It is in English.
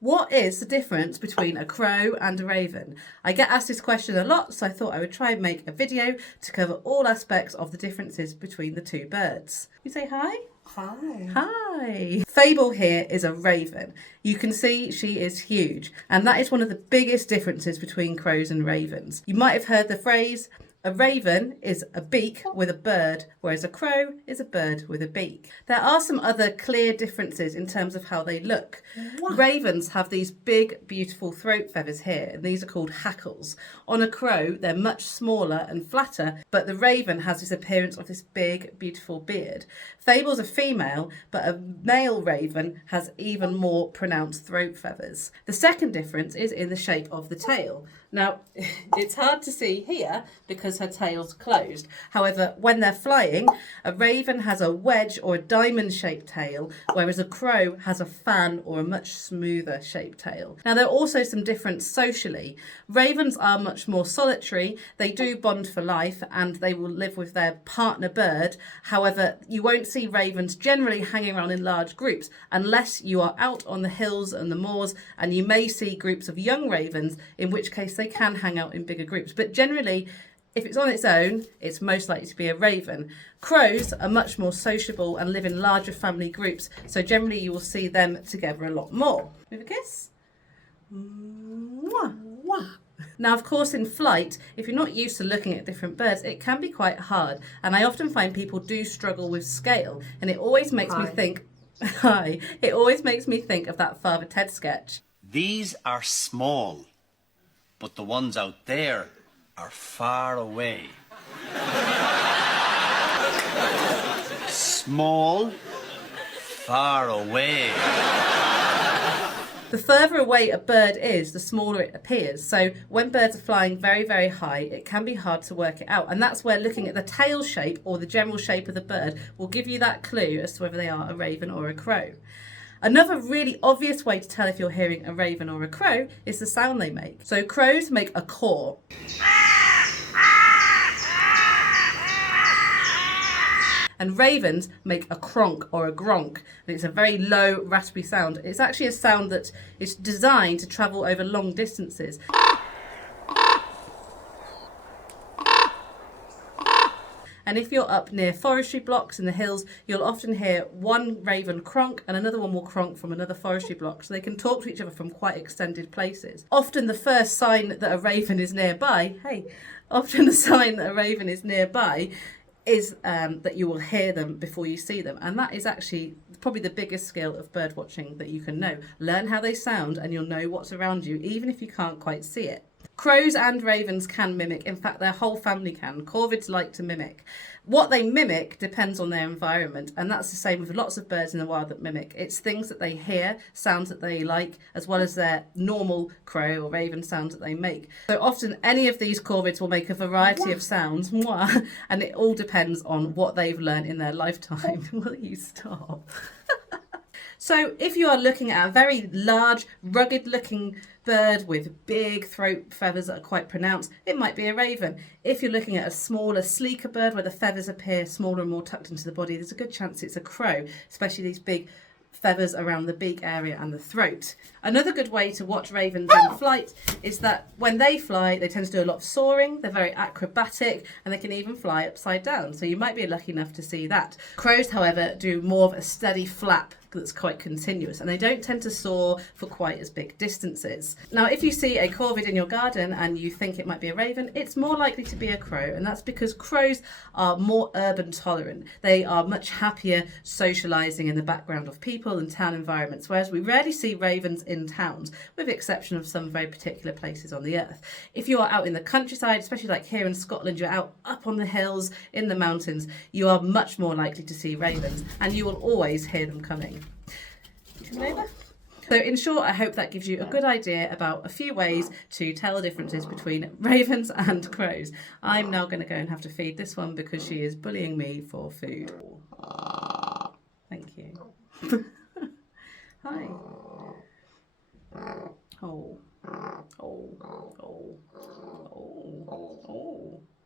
What is the difference between a crow and a raven? I get asked this question a lot, so I thought I would try and make a video to cover all aspects of the differences between the two birds. You say hi? Hi. Hi. Fable here is a raven. You can see she is huge, and that is one of the biggest differences between crows and ravens. You might have heard the phrase, a raven is a beak with a bird, whereas a crow is a bird with a beak. There are some other clear differences in terms of how they look. Ravens have these big, beautiful throat feathers here, and these are called hackles. On a crow, they're much smaller and flatter, but the raven has this appearance of this big, beautiful beard. Fable's a female, but a male raven has even more pronounced throat feathers. The second difference is in the shape of the tail. Now, it's hard to see here because her tail's closed. However, when they're flying, a raven has a wedge or a diamond-shaped tail, whereas a crow has a fan or a much smoother shaped tail. Now, there are also some differences socially. Ravens are much more solitary. They do bond for life and they will live with their partner bird. However, you won't see ravens generally hanging around in large groups unless you are out on the hills and the moors, and you may see groups of young ravens, in which case they can hang out in bigger groups. But generally, if it's on its own, it's most likely to be a raven. Crows are much more sociable and live in larger family groups, so generally you will see them together a lot more. With a kiss. Mwah. Mwah. Now, of course, in flight, if you're not used to looking at different birds, it can be quite hard. And I often find people do struggle with scale. And it always makes me think, it always makes me think of that Father Ted sketch. These are small, but the ones out there are far away. Small, far away. The further away a bird is, the smaller it appears. So when birds are flying very, very high, it can be hard to work it out. And that's where looking at the tail shape or the general shape of the bird will give you that clue as to whether they are a raven or a crow. Another really obvious way to tell if you're hearing a raven or a crow is the sound they make. So crows make a caw. And ravens make a cronk or a gronk. And it's a very low, raspy sound. It's actually a sound that is designed to travel over long distances. And if you're up near forestry blocks in the hills, you'll often hear one raven cronk and another one will cronk from another forestry block. So they can talk to each other from quite extended places. Often the first sign that a raven is nearby, is that you will hear them before you see them. And that is actually probably the biggest skill of bird watching that you can know. Learn how they sound and you'll know what's around you, even if you can't quite see it. Crows and ravens can mimic. In fact, their whole family can. Corvids like to mimic. What they mimic depends on their environment, and that's the same with lots of birds in the wild that mimic. It's things that they hear, sounds that they like, as well as their normal crow or raven sounds that they make. So often any of these corvids will make a variety of sounds, and it all depends on what they've learned in their lifetime. Will you stop? So if you are looking at a very large, rugged-looking bird with big throat feathers that are quite pronounced, it might be a raven. If you're looking at a smaller, sleeker bird where the feathers appear smaller and more tucked into the body, there's a good chance it's a crow, especially these big feathers around the beak area and the throat. Another good way to watch ravens in flight is that when they fly, they tend to do a lot of soaring, they're very acrobatic, and they can even fly upside down. So you might be lucky enough to see that. Crows, however, do more of a steady flap that's quite continuous, and they don't tend to soar for quite as big distances. Now, if you see a corvid in your garden and you think it might be a raven, it's more likely to be a crow, and that's because crows are more urban tolerant. They are much happier socialising in the background of people and town environments, whereas we rarely see ravens in towns, with the exception of some very particular places on the earth. If you are out in the countryside, especially like here in Scotland, you're out up on the hills, in the mountains, you are much more likely to see ravens, and you will always hear them coming. So in short, I hope that gives you a good idea about a few ways to tell the differences between ravens and crows. I'm now going to go and have to feed this one because she is bullying me for food. Thank you. Hi. Oh. Oh. Oh.